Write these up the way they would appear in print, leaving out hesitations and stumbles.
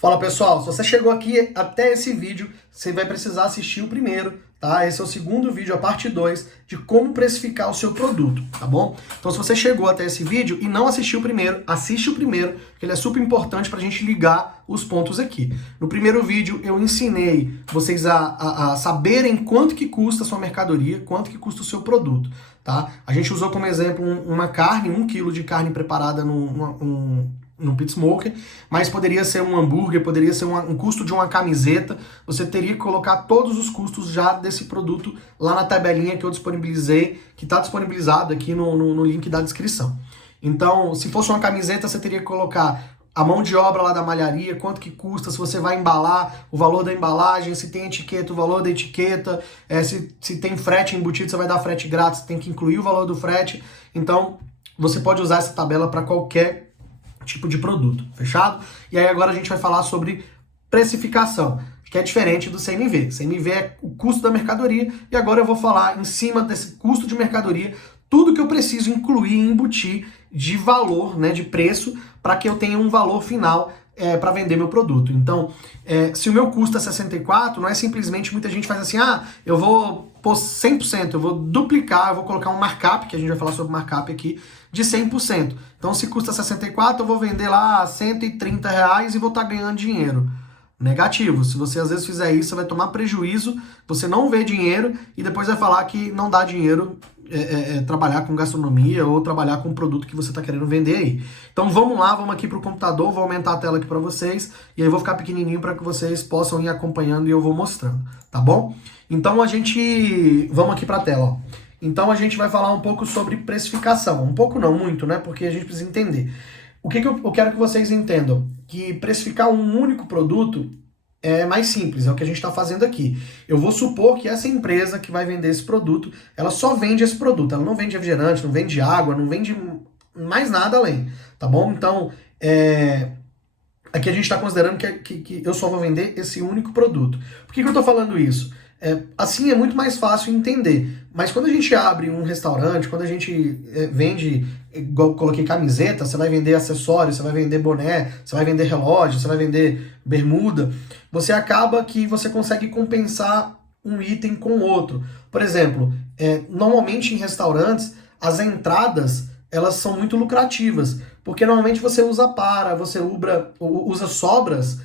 Fala pessoal, se você chegou aqui até esse vídeo, você vai precisar assistir o primeiro, tá? Esse é o segundo vídeo, a parte 2, de como precificar o seu produto, tá bom? Então se você chegou até esse vídeo e não assistiu o primeiro, assiste o primeiro, porque ele é super importante pra gente ligar os pontos aqui. No primeiro vídeo eu ensinei vocês a saberem quanto que custa a sua mercadoria, quanto que custa o seu produto, tá? A gente usou como exemplo uma carne, 1 quilo de carne preparada num pit smoker, mas poderia ser um hambúrguer, poderia ser um custo de uma camiseta. Você teria que colocar todos os custos já desse produto lá na tabelinha que eu disponibilizei, que está disponibilizado aqui no link da descrição. Então, se fosse uma camiseta, você teria que colocar a mão de obra lá da malharia, quanto que custa, se você vai embalar, o valor da embalagem, se tem etiqueta, o valor da etiqueta, se tem frete embutido, você vai dar frete grátis, tem que incluir o valor do frete. Então, você pode usar essa tabela para qualquer tipo de produto, fechado? E aí agora a gente vai falar sobre precificação, que é diferente do CMV. CMV é o custo da mercadoria, e agora eu vou falar em cima desse custo de mercadoria, tudo que eu preciso incluir e embutir de valor, né, de preço, para que eu tenha um valor final para vender meu produto. Então, se o meu custo é 64, não é simplesmente, muita gente faz assim, eu vou pôr 100%, eu vou duplicar, eu vou colocar um markup, que a gente vai falar sobre markup aqui, de 100%. Então, se custa 64, eu vou vender lá R$130 e vou estar ganhando dinheiro. Negativo. Se você às vezes fizer isso, você vai tomar prejuízo, você não vê dinheiro e depois vai falar que não dá dinheiro trabalhar com gastronomia ou trabalhar com o produto que você está querendo vender aí. Então vamos lá, vamos aqui para o computador, vou aumentar a tela aqui para vocês e aí vou ficar pequenininho para que vocês possam ir acompanhando e eu vou mostrando, tá bom? Então vamos aqui para a tela, ó. Então a gente vai falar um pouco sobre precificação, um pouco não, muito, né? Porque a gente precisa entender. O que eu quero que vocês entendam? Que precificar um único produto é mais simples, é o que a gente está fazendo aqui. Eu vou supor que essa empresa que vai vender esse produto, ela só vende esse produto, ela não vende refrigerante, não vende água, não vende mais nada além, tá bom? Então, aqui a gente está considerando que eu só vou vender esse único produto. Por que eu estou falando isso? Assim é muito mais fácil entender, mas quando a gente abre um restaurante, quando a gente vende, igual eu coloquei camiseta, você vai vender acessórios, você vai vender boné, você vai vender relógio, você vai vender bermuda, você acaba que você consegue compensar um item com o outro. Por exemplo, normalmente em restaurantes, as entradas elas são muito lucrativas, porque normalmente você usa você usa sobras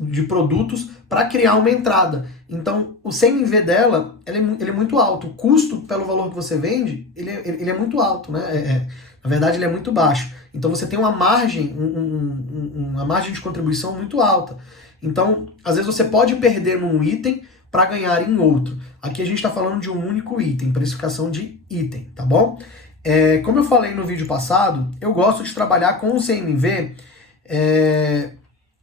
de produtos para criar uma entrada. Então, o CMV dela, ele é muito alto. O custo pelo valor que você vende, ele é muito alto, né? Na verdade, ele é muito baixo. Então, você tem uma margem, uma margem de contribuição muito alta. Então, às vezes você pode perder num item para ganhar em outro. Aqui a gente está falando de um único item, precificação de item, tá bom? Como eu falei no vídeo passado, eu gosto de trabalhar com o CMV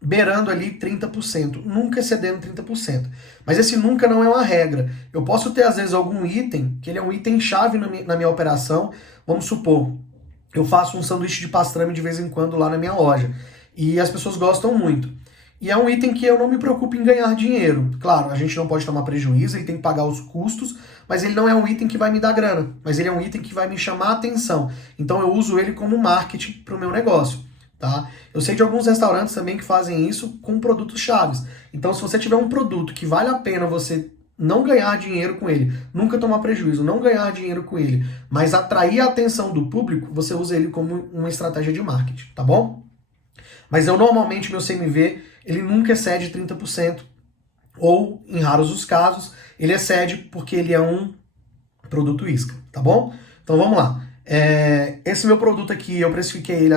beirando ali 30%, nunca excedendo 30%. Mas esse nunca não é uma regra. Eu posso ter, às vezes, algum item, que ele é um item-chave na minha operação. Vamos supor, eu faço um sanduíche de pastrame de vez em quando lá na minha loja. E as pessoas gostam muito. E é um item que eu não me preocupo em ganhar dinheiro. Claro, a gente não pode tomar prejuízo, ele tem que pagar os custos, mas ele não é um item que vai me dar grana. Mas ele é um item que vai me chamar a atenção. Então eu uso ele como marketing para o meu negócio. Tá? Eu sei de alguns restaurantes também que fazem isso com produtos chaves. Então, se você tiver um produto que vale a pena você não ganhar dinheiro com ele, nunca tomar prejuízo, não ganhar dinheiro com ele, mas atrair a atenção do público, você usa ele como uma estratégia de marketing, tá bom? Mas normalmente, meu CMV, ele nunca excede 30%, ou, em raros os casos, ele excede porque ele é um produto isca, tá bom? Então, vamos lá. Esse meu produto aqui, eu precifiquei ele,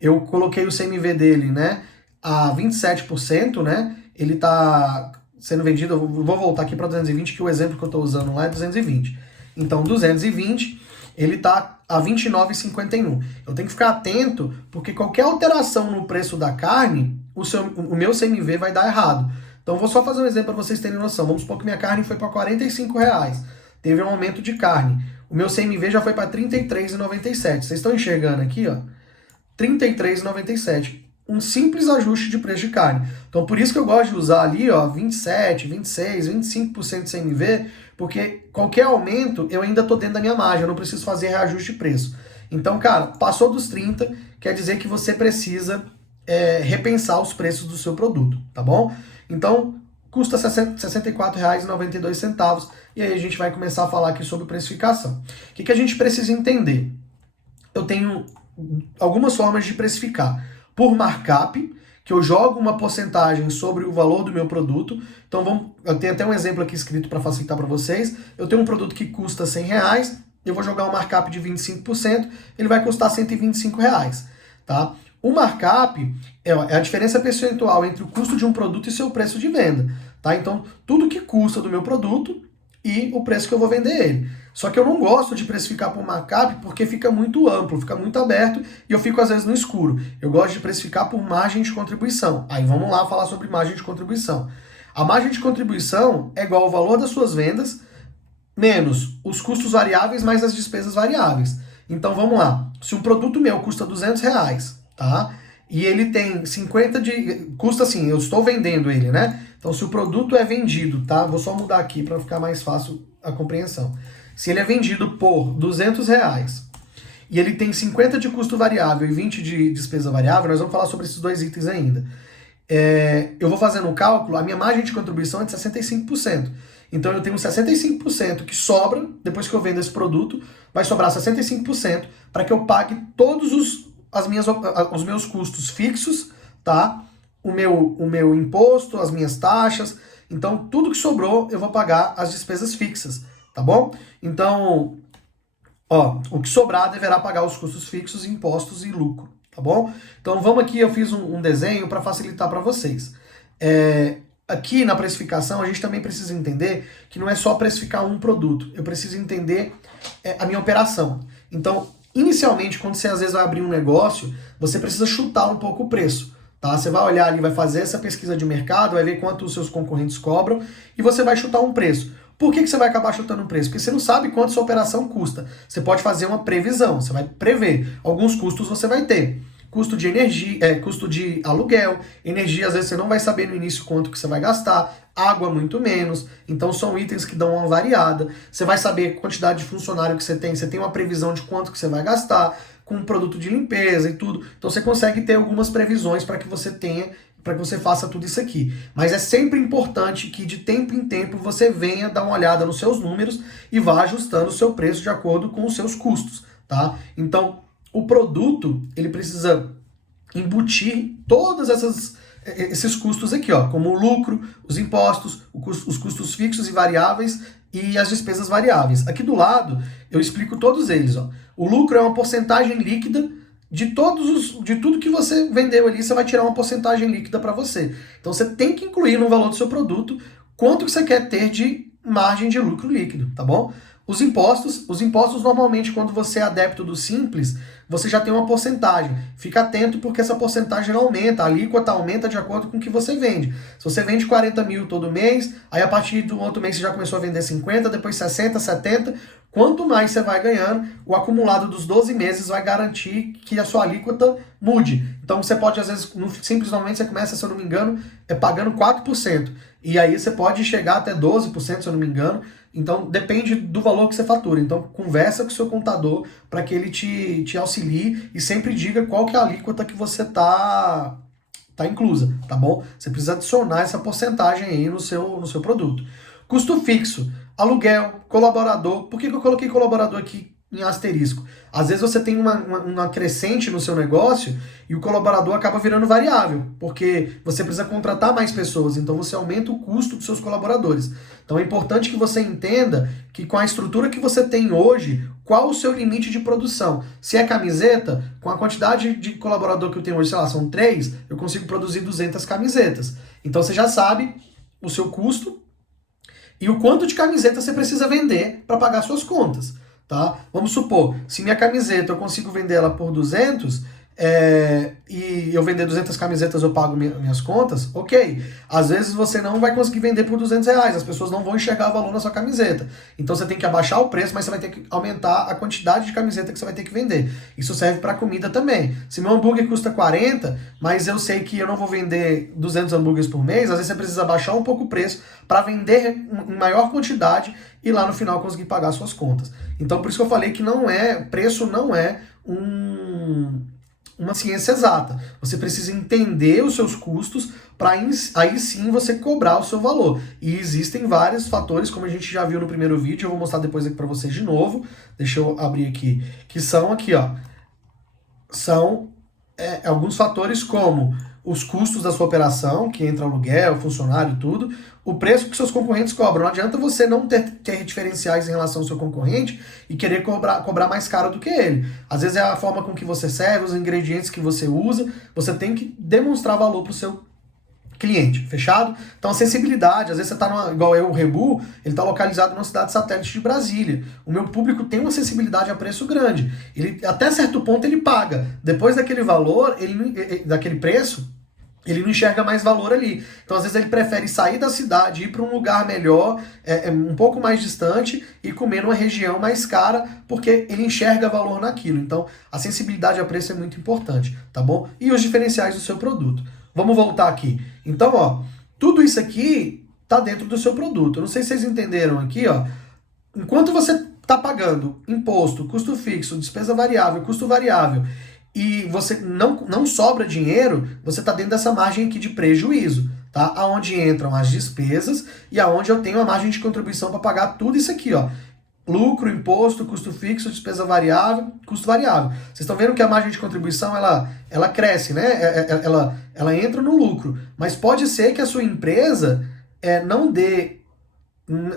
eu coloquei o CMV dele, né, a 27%, né, ele tá sendo vendido, eu vou voltar aqui para 220, que o exemplo que eu estou usando lá é 220. Então, 220, ele tá a 29,51. Eu tenho que ficar atento, porque qualquer alteração no preço da carne, o meu CMV vai dar errado. Então, vou só fazer um exemplo para vocês terem noção. Vamos supor que minha carne foi para R$45. Teve um aumento de carne. O meu CMV já foi para R$ 33,97. Vocês estão enxergando aqui, ó? R$ 33,97. Um simples ajuste de preço de carne. Então, por isso que eu gosto de usar ali, ó, 27, 26, 25% de CMV, porque qualquer aumento, eu ainda estou dentro da minha margem, eu não preciso fazer reajuste de preço. Então, cara, passou dos 30, quer dizer que você precisa repensar os preços do seu produto, tá bom? Então, custa R$ 64,92, e aí a gente vai começar a falar aqui sobre precificação. O que a gente precisa entender? Eu tenho algumas formas de precificar. Por markup, que eu jogo uma porcentagem sobre o valor do meu produto. Então, eu tenho até um exemplo aqui escrito para facilitar para vocês. Eu tenho um produto que custa R$100, eu vou jogar um markup de 25%, ele vai custar R$125, tá? O markup é a diferença percentual entre o custo de um produto e seu preço de venda, tá? Então, tudo que custa do meu produto e o preço que eu vou vender ele. Só que eu não gosto de precificar por markup porque fica muito amplo, fica muito aberto e eu fico às vezes no escuro. Eu gosto de precificar por margem de contribuição. Aí vamos lá falar sobre margem de contribuição. A margem de contribuição é igual ao valor das suas vendas menos os custos variáveis mais as despesas variáveis. Então vamos lá. Se um produto meu custa R$200, tá? E ele tem 50 de... Custa assim, eu estou vendendo ele, né? Então se o produto é vendido, tá? Vou só mudar aqui para ficar mais fácil a compreensão. Se ele é vendido por R$200 e ele tem 50 de custo variável e 20 de despesa variável, nós vamos falar sobre esses dois itens ainda. Eu vou fazendo um cálculo, a minha margem de contribuição é de 65%. Então eu tenho 65% que sobra, depois que eu vendo esse produto, vai sobrar 65% para que eu pague todos os meus custos fixos, tá? O meu imposto, as minhas taxas. Então tudo que sobrou eu vou pagar as despesas fixas, tá bom? Então, o que sobrar deverá pagar os custos fixos, impostos e lucro, tá bom? Então vamos aqui, eu fiz um desenho para facilitar para vocês. Aqui na precificação, a gente também precisa entender que não é só precificar um produto. Eu preciso entender a minha operação. Então, inicialmente, quando você às vezes vai abrir um negócio, você precisa chutar um pouco o preço. Tá? Você vai olhar ali, vai fazer essa pesquisa de mercado, vai ver quanto os seus concorrentes cobram e você vai chutar um preço. Por que você vai acabar chutando um preço? Porque você não sabe quanto sua operação custa. Você pode fazer uma previsão, você vai prever. Alguns custos você vai ter. Custo de energia, custo de aluguel, energia, às vezes você não vai saber no início quanto que você vai gastar, água muito menos, então são itens que dão uma variada. Você vai saber a quantidade de funcionário que você tem uma previsão de quanto que você vai gastar, com produto de limpeza e tudo. Então você consegue ter algumas previsões para que você faça tudo isso aqui. Mas é sempre importante que de tempo em tempo você venha dar uma olhada nos seus números e vá ajustando o seu preço de acordo com os seus custos, tá? Então, o produto, ele precisa embutir todos esses custos aqui, como o lucro, os impostos, os custos fixos e variáveis e as despesas variáveis. Aqui do lado, eu explico todos eles. O lucro é uma porcentagem líquida de tudo que você vendeu ali, você vai tirar uma porcentagem líquida para você. Então você tem que incluir no valor do seu produto quanto que você quer ter de margem de lucro líquido, tá bom? Os impostos normalmente quando você é adepto do simples, você já tem uma porcentagem. Fica atento porque essa porcentagem aumenta, a alíquota aumenta de acordo com o que você vende. Se você vende 40 mil todo mês, aí a partir do outro mês você já começou a vender 50, depois 60, 70. Quanto mais você vai ganhando, o acumulado dos 12 meses vai garantir que a sua alíquota mude. Então você pode, às vezes, no simples normalmente você começa, se eu não me engano, pagando 4%. E aí você pode chegar até 12%, se eu não me engano. Então depende do valor que você fatura. Então conversa com o seu contador para que ele te auxilie e sempre diga qual que é a alíquota que você tá inclusa, tá bom? Você precisa adicionar essa porcentagem aí no seu produto. Custo fixo, aluguel, colaborador. Por que eu coloquei colaborador aqui em asterisco? Às vezes você tem uma crescente no seu negócio e o colaborador acaba virando variável, porque você precisa contratar mais pessoas, então você aumenta o custo dos seus colaboradores. Então é importante que você entenda que com a estrutura que você tem hoje, qual o seu limite de produção. Se é camiseta, com a quantidade de colaborador que eu tenho hoje, sei lá, são 3, eu consigo produzir 200 camisetas. Então você já sabe o seu custo e o quanto de camiseta você precisa vender para pagar suas contas. Tá? Vamos supor, se minha camiseta eu consigo vender ela por 200 e eu vender 200 camisetas eu pago minhas contas, ok. Às vezes você não vai conseguir vender por R$200, as pessoas não vão enxergar o valor na sua camiseta. Então você tem que abaixar o preço, mas você vai ter que aumentar a quantidade de camiseta que você vai ter que vender. Isso serve para comida também. Se meu hambúrguer custa 40, mas eu sei que eu não vou vender 200 hambúrgueres por mês, às vezes você precisa abaixar um pouco o preço para vender em maior quantidade e lá no final conseguir pagar suas contas. Então por isso que eu falei que preço não é uma ciência exata. Você precisa entender os seus custos para aí sim você cobrar o seu valor. E existem vários fatores, como a gente já viu no primeiro vídeo, eu vou mostrar depois aqui para vocês de novo. Deixa eu abrir aqui, que são aqui, ó. São alguns fatores como os custos da sua operação, que entra aluguel, funcionário, tudo, o preço que seus concorrentes cobram. Não adianta você não ter diferenciais em relação ao seu concorrente e querer cobrar mais caro do que ele. Às vezes é a forma com que você serve, os ingredientes que você usa, você tem que demonstrar valor para o seu cliente, fechado? Então acessibilidade, às vezes você está igual eu, o Rebu, ele está localizado numa cidade satélite de Brasília. O meu público tem uma acessibilidade a preço grande. Ele, até certo ponto ele paga. Depois daquele valor, daquele preço, ele não enxerga mais valor ali. Então, às vezes, ele prefere sair da cidade, ir para um lugar melhor, um pouco mais distante e comer numa região mais cara, porque ele enxerga valor naquilo. Então, a sensibilidade a preço é muito importante, tá bom? E os diferenciais do seu produto. Vamos voltar aqui. Então, ó, tudo isso aqui tá dentro do seu produto. Eu não sei se vocês entenderam aqui, ó. Enquanto você tá pagando imposto, custo fixo, despesa variável, custo variável, e você não sobra dinheiro, você está dentro dessa margem aqui de prejuízo, tá? Aonde entram as despesas e aonde eu tenho a margem de contribuição para pagar tudo isso aqui, ó. Lucro, imposto, custo fixo, despesa variável, custo variável. Vocês estão vendo que a margem de contribuição, ela cresce, né? Ela entra no lucro. Mas pode ser que a sua empresa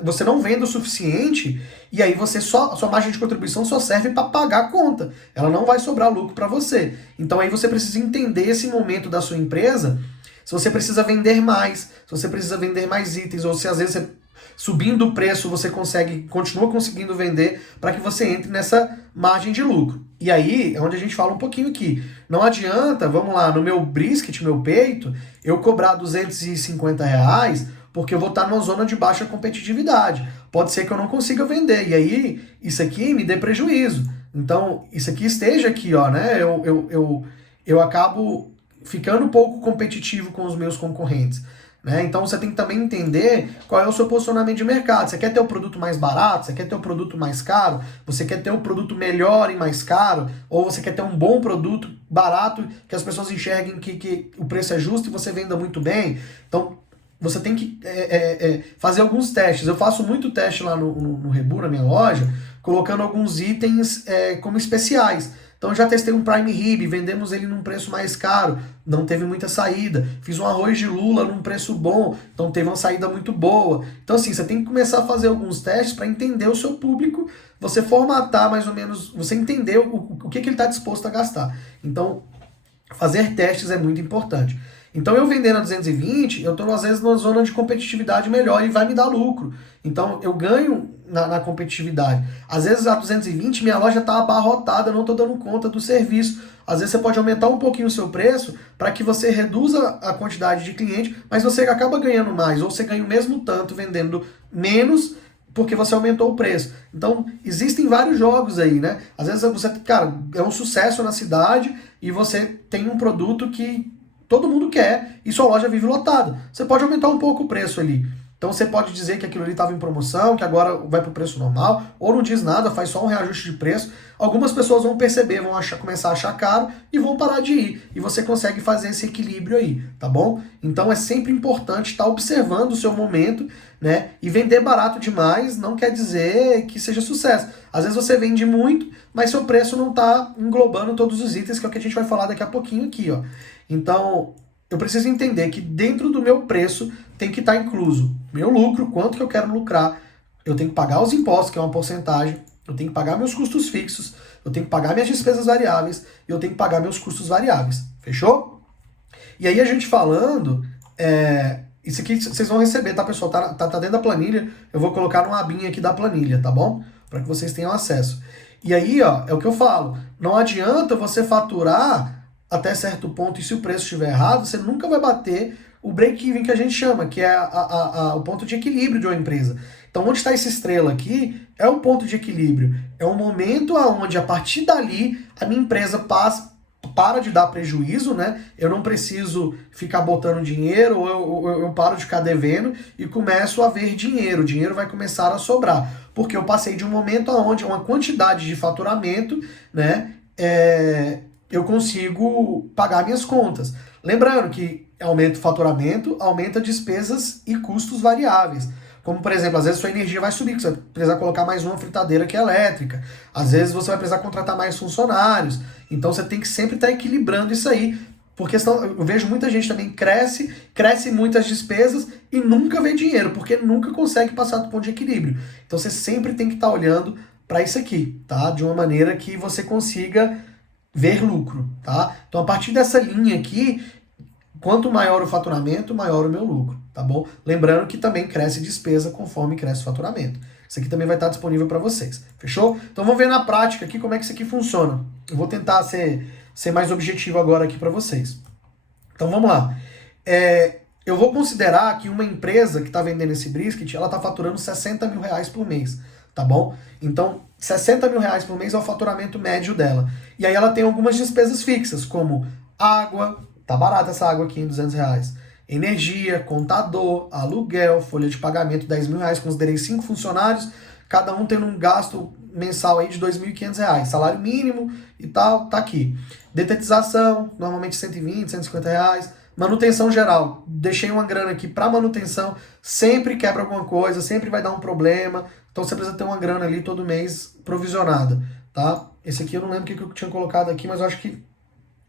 você não venda o suficiente e aí a sua margem de contribuição só serve para pagar a conta. Ela não vai sobrar lucro para você. Então aí você precisa entender esse momento da sua empresa, se você precisa vender mais, se você precisa vender mais itens, ou se às vezes subindo o preço você continua conseguindo vender para que você entre nessa margem de lucro. E aí é onde a gente fala um pouquinho aqui. Não adianta, vamos lá, no meu brisket, meu peito, eu cobrar R$250, porque eu vou estar numa zona de baixa competitividade. Pode ser que eu não consiga vender, e aí isso aqui me dê prejuízo. Então, isso aqui esteja aqui, ó, né? Eu acabo ficando um pouco competitivo com os meus concorrentes. Né? Então você tem que também entender qual é o seu posicionamento de mercado. Você quer ter o produto mais barato? Você quer ter o produto mais caro? Você quer ter o produto melhor e mais caro? Ou você quer ter um bom produto barato que as pessoas enxerguem que o preço é justo e você venda muito bem? Então você tem que fazer alguns testes. Eu faço muito teste lá no Rebu, na minha loja, colocando alguns itens como especiais. Então já testei um Prime Rib, vendemos ele num preço mais caro, não teve muita saída. Fiz um arroz de lula num preço bom, então teve uma saída muito boa. Então assim, você tem que começar a fazer alguns testes para entender o seu público, você formatar mais ou menos, você entender o que ele está disposto a gastar. Então, fazer testes é muito importante. Então eu vendendo a 220, eu estou às vezes numa zona de competitividade melhor e vai me dar lucro. Então eu ganho na competitividade. Às vezes a 220 minha loja está abarrotada, eu não estou dando conta do serviço. Às vezes você pode aumentar um pouquinho o seu preço para que você reduza a quantidade de cliente, mas você acaba ganhando mais, ou você ganha o mesmo tanto vendendo menos porque você aumentou o preço. Então, existem vários jogos aí, né? Às vezes você, cara, é um sucesso na cidade e você tem um produto que todo mundo quer e sua loja vive lotada. Você pode aumentar um pouco o preço ali. Então você pode dizer que aquilo ali estava em promoção, que agora vai para o preço normal, ou não diz nada, faz só um reajuste de preço. Algumas pessoas vão perceber, vão começar a achar caro e vão parar de ir. E você consegue fazer esse equilíbrio aí, tá bom? Então é sempre importante estar observando o seu momento, né? E vender barato demais não quer dizer que seja sucesso. Às vezes você vende muito, mas seu preço não está englobando todos os itens, que é o que a gente vai falar daqui a pouquinho aqui, ó. Então, eu preciso entender que dentro do meu preço tem que estar incluso meu lucro, quanto que eu quero lucrar, eu tenho que pagar os impostos, que é uma porcentagem, eu tenho que pagar meus custos fixos, eu tenho que pagar minhas despesas variáveis e eu tenho que pagar meus custos variáveis. Fechou? E aí a gente falando, isso aqui vocês vão receber, tá, pessoal? Tá dentro da planilha, eu vou colocar numa abinha aqui da planilha, tá bom? Para que vocês tenham acesso. E aí, ó, é o que eu falo, não adianta você faturar até certo ponto, e se o preço estiver errado, você nunca vai bater o break-even que a gente chama, que é o ponto de equilíbrio de uma empresa. Então, onde está essa estrela aqui, é o ponto de equilíbrio. É um momento onde, a partir dali, a minha empresa para de dar prejuízo, né? Eu não preciso ficar botando dinheiro, ou eu paro de ficar devendo e começo a ver dinheiro. O dinheiro vai começar a sobrar. Porque eu passei de um momento onde uma quantidade de faturamento, né? eu consigo pagar minhas contas. Lembrando que aumenta o faturamento, aumenta despesas e custos variáveis. Como, por exemplo, às vezes sua energia vai subir, que você vai precisar colocar mais uma fritadeira que é elétrica. Às vezes você vai precisar contratar mais funcionários. Então você tem que sempre estar equilibrando isso aí. Porque senão, eu vejo muita gente também cresce muitas despesas e nunca vê dinheiro, porque nunca consegue passar do ponto de equilíbrio. Então você sempre tem que estar olhando para isso aqui, tá? De uma maneira que você consiga ver lucro, tá? Então a partir dessa linha aqui, quanto maior o faturamento, maior o meu lucro, tá bom? Lembrando que também cresce despesa conforme cresce o faturamento. Isso aqui também vai estar disponível para vocês, fechou? Então vamos ver na prática aqui como é que isso aqui funciona. Eu vou tentar ser mais objetivo agora aqui para vocês. Então vamos lá. Eu vou considerar que uma empresa que está vendendo esse brisket, ela está faturando 60 mil reais por mês, tá bom? Então 60 mil reais por mês é o faturamento médio dela. E aí ela tem algumas despesas fixas, como água, tá barata essa água aqui em 200 reais. Energia, contador, aluguel, folha de pagamento, 10 mil reais, considerei 5 funcionários, cada um tendo um gasto mensal aí de 2.500 reais. Salário mínimo e tal, tá aqui. Detetização, normalmente 120, 150 reais. Manutenção geral, deixei uma grana aqui para manutenção, sempre quebra alguma coisa, sempre vai dar um problema, então você precisa ter uma grana ali todo mês provisionada, tá? Esse aqui eu não lembro o que eu tinha colocado aqui, mas eu acho que...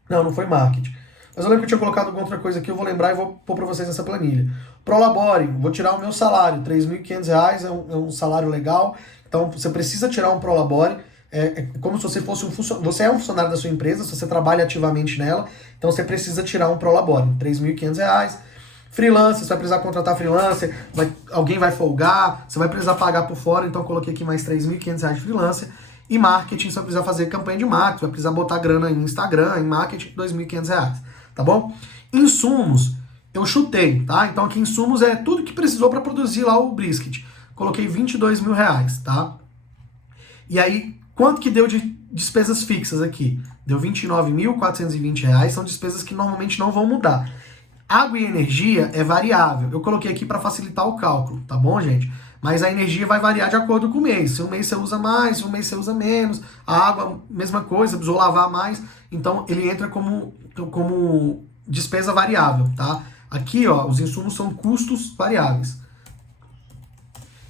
Não foi marketing. Mas eu lembro que eu tinha colocado alguma outra coisa aqui, eu vou lembrar e vou pôr para vocês nessa planilha. Prolabore, vou tirar o meu salário, R$3.500 é um salário legal, então você precisa tirar um Prolabore, é como se você fosse você é um funcionário da sua empresa, se você trabalha ativamente nela, então você precisa tirar um Prolabore, R$3.500. Freelancer, você vai precisar contratar freelancer, alguém vai folgar, você vai precisar pagar por fora, então eu coloquei aqui mais R$3.500 de freelancer. E marketing, você vai precisar fazer campanha de marketing, vai precisar botar grana em Instagram, em marketing, R$2.500, tá bom? Insumos, eu chutei, tá? Então aqui insumos é tudo que precisou para produzir lá o brisket. Coloquei 22 mil reais, tá? E aí, quanto que deu de despesas fixas aqui? Deu 29.420 reais, são despesas que normalmente não vão mudar. Água e energia é variável. Eu coloquei aqui para facilitar o cálculo, tá bom, gente? Mas a energia vai variar de acordo com o mês. Se um mês você usa mais, se um mês você usa menos. A água, mesma coisa, precisou lavar mais. Então, ele entra como despesa variável, tá? Aqui, ó, os insumos são custos variáveis.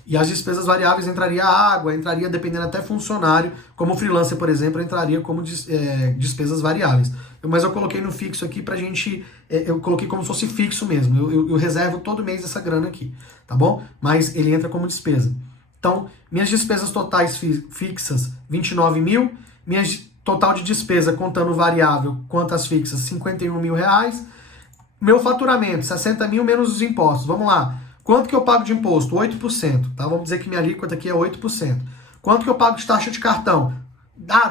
E as despesas variáveis entraria água, entraria dependendo até funcionário, como freelancer, por exemplo, entraria como despesas variáveis. Mas eu coloquei no fixo aqui pra gente, eu coloquei como se fosse fixo mesmo, eu reservo todo mês essa grana aqui, tá bom? Mas ele entra como despesa. Então, minhas despesas totais fixas, 29 mil, minha total de despesa contando variável quanto as fixas, 51 mil reais, meu faturamento, 60 mil menos os impostos, vamos lá. Quanto que eu pago de imposto? 8%, tá? Vamos dizer que minha alíquota aqui é 8%. Quanto que eu pago de taxa de cartão?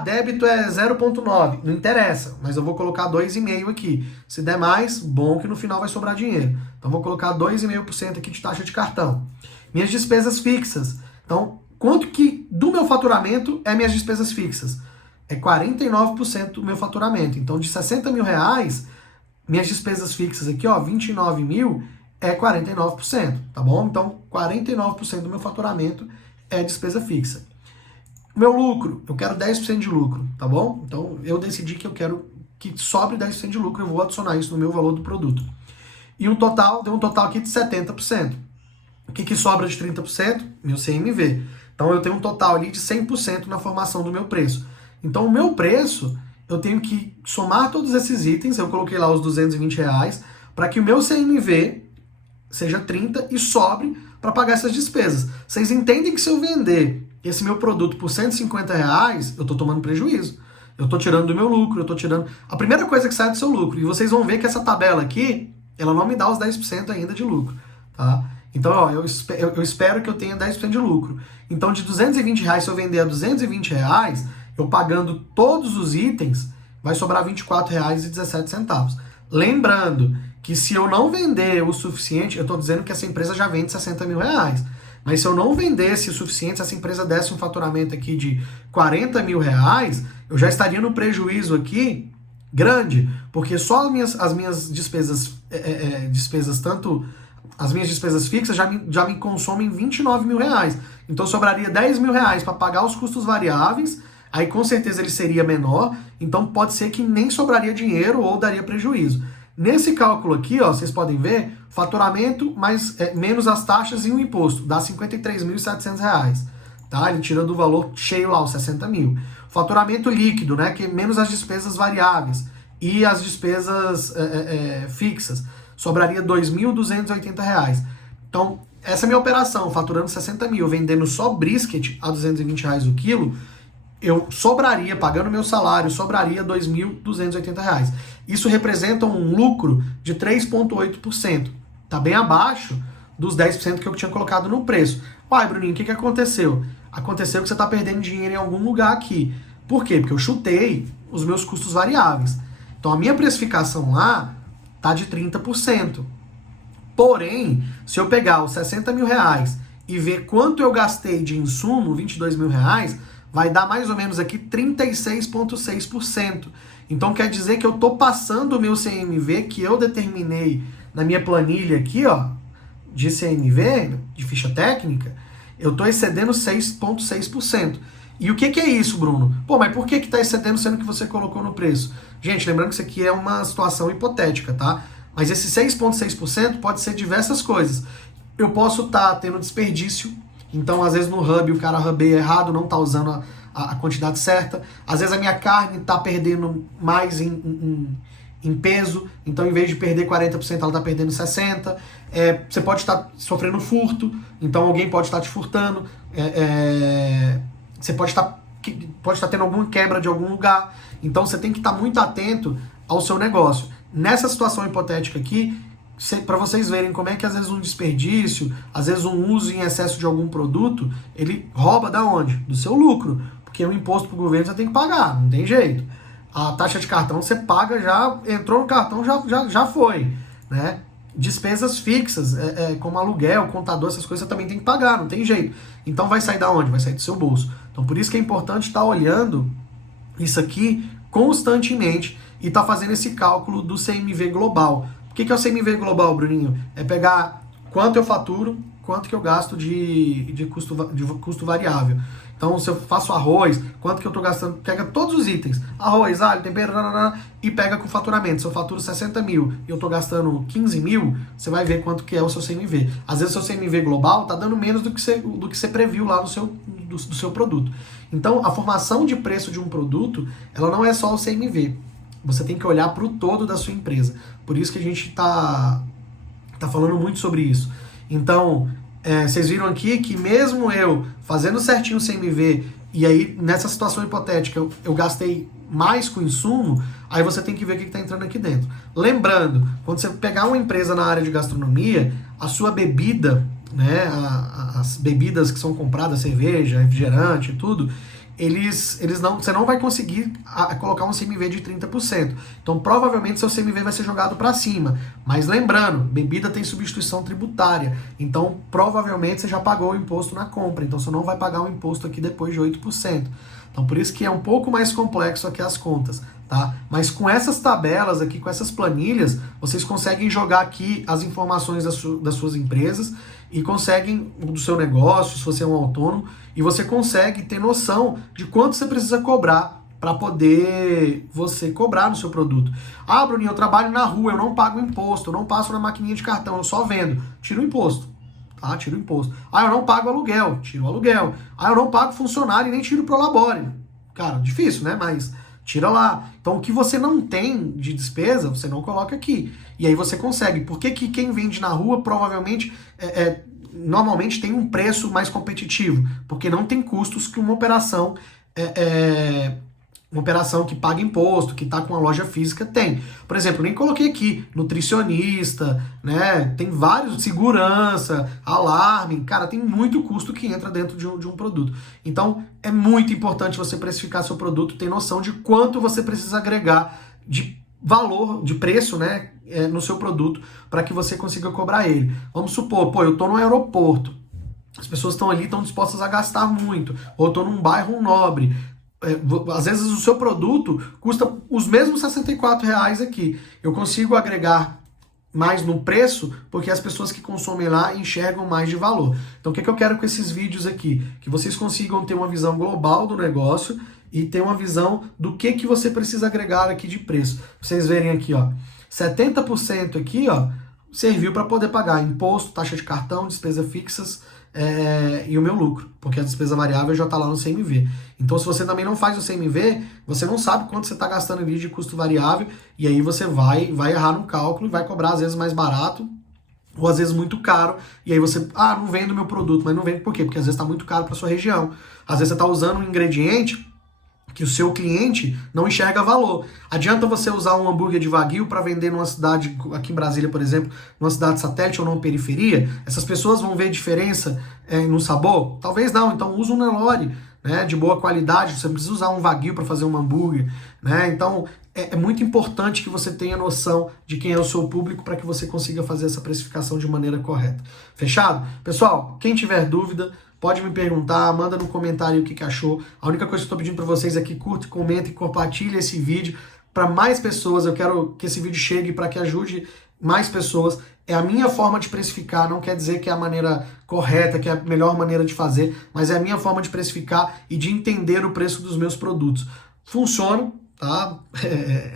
Débito é 0,9, não interessa, mas eu vou colocar 2,5% aqui. Se der mais, bom que no final vai sobrar dinheiro. Então vou colocar 2,5% aqui de taxa de cartão. Minhas despesas fixas. Então, quanto que do meu faturamento é minhas despesas fixas? É 49% do meu faturamento. Então, de 60 mil reais, minhas despesas fixas aqui, ó, 29 mil, é 49%, tá bom? Então, 49% do meu faturamento é despesa fixa. Meu lucro, eu quero 10% de lucro, tá bom? Então, eu decidi que eu quero que sobre 10% de lucro, eu vou adicionar isso no meu valor do produto. E deu um total aqui de 70%. O que sobra de 30%? Meu CMV. Então, eu tenho um total ali de 100% na formação do meu preço. Então, o meu preço, eu tenho que somar todos esses itens, eu coloquei lá os 220 reais, para que o meu CMV seja 30 e sobre para pagar essas despesas. Vocês entendem que se eu vender esse meu produto por 150 reais, eu estou tomando prejuízo. Eu estou tirando do meu lucro, eu estou tirando... A primeira coisa que sai do seu lucro. E vocês vão ver que essa tabela aqui, ela não me dá os 10% ainda de lucro, tá? Então, ó, eu espero que eu tenha 10% de lucro. Então, de 220 reais, se eu vender a 220 reais, eu pagando todos os itens, vai sobrar R$ 24,17. Lembrando que se eu não vender o suficiente, eu estou dizendo que essa empresa já vende 60 mil reais, mas se eu não vendesse o suficiente, se essa empresa desse um faturamento aqui de 40 mil reais, eu já estaria no prejuízo aqui grande, porque só as minhas despesas, tanto as minhas despesas fixas já me consomem 29 mil reais. Então sobraria 10 mil reais para pagar os custos variáveis, aí com certeza ele seria menor, então pode ser que nem sobraria dinheiro ou daria prejuízo. Nesse cálculo aqui, ó, vocês podem ver, faturamento menos as taxas e o imposto, dá R$ 53.700, tá? Ele tira do valor cheio lá, os 60 mil. Faturamento líquido, né, que menos as despesas variáveis e as despesas fixas, sobraria R$ 2.280. Então, essa é a minha operação, faturando 60 mil, vendendo só brisket a R$ 220 o quilo, eu sobraria, pagando meu salário, sobraria R$ 2.280. Isso representa um lucro de 3,8%. Está bem abaixo dos 10% que eu tinha colocado no preço. Uai, Bruninho, o que aconteceu? Aconteceu que você está perdendo dinheiro em algum lugar aqui. Por quê? Porque eu chutei os meus custos variáveis. Então a minha precificação lá está de 30%. Porém, se eu pegar os 60 mil reais e ver quanto eu gastei de insumo, 22 mil reais, vai dar mais ou menos aqui 36,6%. Então quer dizer que eu estou passando o meu CMV que eu determinei na minha planilha aqui, ó, de CMV, de ficha técnica, eu estou excedendo 6,6%. E o que é isso, Bruno? Pô, mas por que está excedendo sendo que você colocou no preço? Gente, lembrando que isso aqui é uma situação hipotética, tá? Mas esse 6,6% pode ser diversas coisas. Eu posso estar tendo desperdício, então às vezes no hub o cara hubeia errado, não está usando a quantidade certa. Às vezes a minha carne está perdendo mais em peso, então em vez de perder 40%, ela está perdendo 60%. Você pode estar sofrendo furto, então alguém pode estar te furtando. Você pode estar tendo alguma quebra de algum lugar. Então você tem que estar muito atento ao seu negócio. Nessa situação hipotética aqui, para vocês verem como é que às vezes um desperdício, às vezes um uso em excesso de algum produto, ele rouba da onde? Do seu lucro. Porque o imposto para o governo você tem que pagar, não tem jeito. A taxa de cartão você paga, já entrou no cartão, já foi, né? Despesas fixas, como aluguel, contador, essas coisas você também tem que pagar, não tem jeito. Então vai sair da onde? Vai sair do seu bolso. Então por isso que é importante estar olhando isso aqui constantemente e estar fazendo esse cálculo do CMV global. O que é o CMV global, Bruninho? É pegar quanto eu faturo, quanto que eu gasto de custo variável. Então, se eu faço arroz, quanto que eu estou gastando, pega todos os itens, arroz, alho, tempero, e pega com faturamento. Se eu faturo 60 mil e eu estou gastando 15 mil, você vai ver quanto que é o seu CMV. Às vezes o seu CMV global está dando menos do que você previu lá do seu produto. Então, a formação de preço de um produto, ela não é só o CMV. Você tem que olhar para o todo da sua empresa. Por isso que a gente está falando muito sobre isso. Então, vocês viram aqui que mesmo eu fazendo certinho o CMV, e aí nessa situação hipotética eu gastei mais com insumo, aí você tem que ver o que está entrando aqui dentro. Lembrando, quando você pegar uma empresa na área de gastronomia, a sua bebida, né, as bebidas que são compradas, cerveja, refrigerante e tudo, você não vai conseguir colocar um CMV de 30%. Então, provavelmente, seu CMV vai ser jogado para cima. Mas lembrando, bebida tem substituição tributária. Então, provavelmente, você já pagou o imposto na compra. Então, você não vai pagar o imposto aqui depois de 8%. Então, por isso que é um pouco mais complexo aqui as contas, tá? Mas com essas tabelas aqui, com essas planilhas, vocês conseguem jogar aqui as informações das suas empresas e conseguem, do seu negócio, se você é um autônomo, e você consegue ter noção de quanto você precisa cobrar para poder você cobrar no seu produto. Ah, Bruninho, eu trabalho na rua, eu não pago imposto, eu não passo na maquininha de cartão, eu só vendo. Tira o imposto. Tá? Tira o imposto. Ah, eu não pago aluguel. Tira o aluguel. Ah, eu não pago funcionário e nem tiro o Prolabore. Cara, difícil, né? Mas tira lá. Então, o que você não tem de despesa, você não coloca aqui. E aí você consegue. Por que quem vende na rua provavelmente normalmente tem um preço mais competitivo? Porque não tem custos que uma operação que paga imposto, que está com a loja física tem. Por exemplo, nem coloquei aqui nutricionista, né? Tem vários, segurança, alarme, cara, tem muito custo que entra dentro de um produto. Então, é muito importante você precificar seu produto, ter noção de quanto você precisa agregar de valor, de preço, né, no seu produto, para que você consiga cobrar ele. Vamos supor, eu estou no aeroporto, as pessoas estão ali, estão dispostas a gastar muito, ou eu estou num bairro nobre. Às vezes o seu produto custa os mesmos R$64 aqui. Eu consigo agregar mais no preço porque as pessoas que consomem lá enxergam mais de valor. Então o que eu quero com esses vídeos aqui? Que vocês consigam ter uma visão global do negócio e ter uma visão do que você precisa agregar aqui de preço. Vocês verem aqui, ó, 70% aqui, ó, serviu para poder pagar imposto, taxa de cartão, despesas fixas e o meu lucro, porque a despesa variável já está lá no CMV. Então, se você também não faz o CMV, você não sabe quanto você está gastando ali de custo variável, e aí você vai errar no cálculo e vai cobrar às vezes mais barato, ou às vezes muito caro, e aí você, não vendo meu produto, mas não vende por quê? Porque às vezes está muito caro para sua região. Às vezes você está usando um ingrediente que o seu cliente não enxerga valor. Adianta você usar um hambúrguer de Wagyu para vender numa cidade, aqui em Brasília, por exemplo, numa cidade satélite ou numa periferia? Essas pessoas vão ver diferença no sabor? Talvez não, então usa um Nelore, né, de boa qualidade, você não precisa usar um Wagyu para fazer um hambúrguer, né? Então é muito importante que você tenha noção de quem é o seu público para que você consiga fazer essa precificação de maneira correta. Fechado? Pessoal, quem tiver dúvida, pode me perguntar, manda no comentário o que achou. A única coisa que eu estou pedindo para vocês é que curta, comenta e compartilhe esse vídeo para mais pessoas. Eu quero que esse vídeo chegue para que ajude mais pessoas. É a minha forma de precificar, não quer dizer que é a maneira correta, que é a melhor maneira de fazer, mas é a minha forma de precificar e de entender o preço dos meus produtos. Funciona, tá?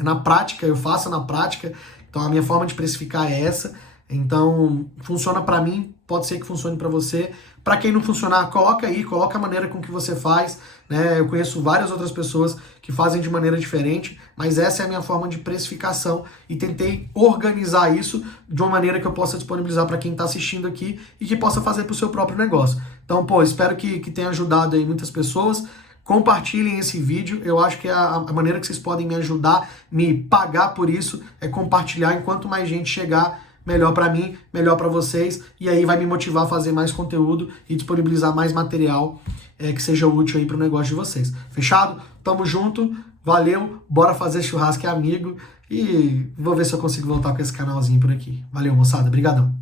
Na prática, eu faço na prática, então a minha forma de precificar é essa. Então, funciona para mim, pode ser que funcione para você. Para quem não funcionar, coloca aí, coloca a maneira com que você faz, né? Eu conheço várias outras pessoas que fazem de maneira diferente, mas essa é a minha forma de precificação e tentei organizar isso de uma maneira que eu possa disponibilizar para quem está assistindo aqui e que possa fazer para o seu próprio negócio. Então, espero que tenha ajudado aí muitas pessoas. Compartilhem esse vídeo, eu acho que a maneira que vocês podem me ajudar, me pagar por isso, é compartilhar. Enquanto mais gente chegar, melhor para mim, melhor para vocês, e aí vai me motivar a fazer mais conteúdo e disponibilizar mais material que seja útil aí para o negócio de vocês. Fechado? Tamo junto, valeu, bora fazer churrasco, amigo, e vou ver se eu consigo voltar com esse canalzinho por aqui. Valeu, moçada, brigadão.